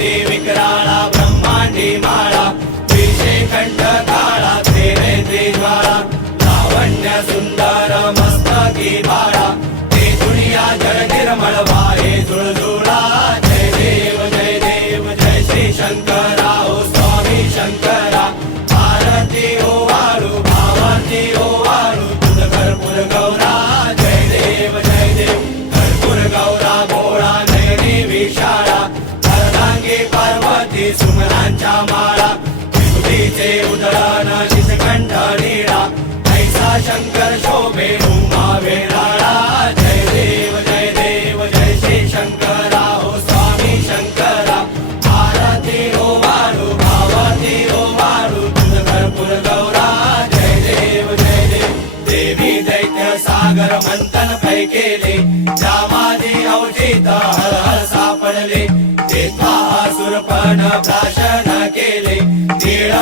होती विकराळा ब्रह्मांडी माळा विषे काळा तेरे त्रिज्वाळा लावण्य सुंदर मस्तकी बाळा ते दुनिया जग निर्मळ वाहे जुळजुळा जय देव जय देव जय श्री शंकरा ओ स्वामी शंकरा आरती ओ वाळू भावाती ओ वाळू तुझ कर्पूर गौरा सुमनांच्या माळा विभूतीचे उदळण शिषकंठ निळा. ऐसा शंकर शोभे उमा वेराळा. जय देव जय देव जय श्री शंकरा. हो स्वामी शंकरा आरती ओ वाळू भावती ओ वाळू तुझ कर्पूर गौरा. जय देव जय देव देवी दैत्य सागर मंथन पै केले जामादी अवचित ಸುರಪನ ಭಾಷಣ ಕೇಳಿ ನೀಳ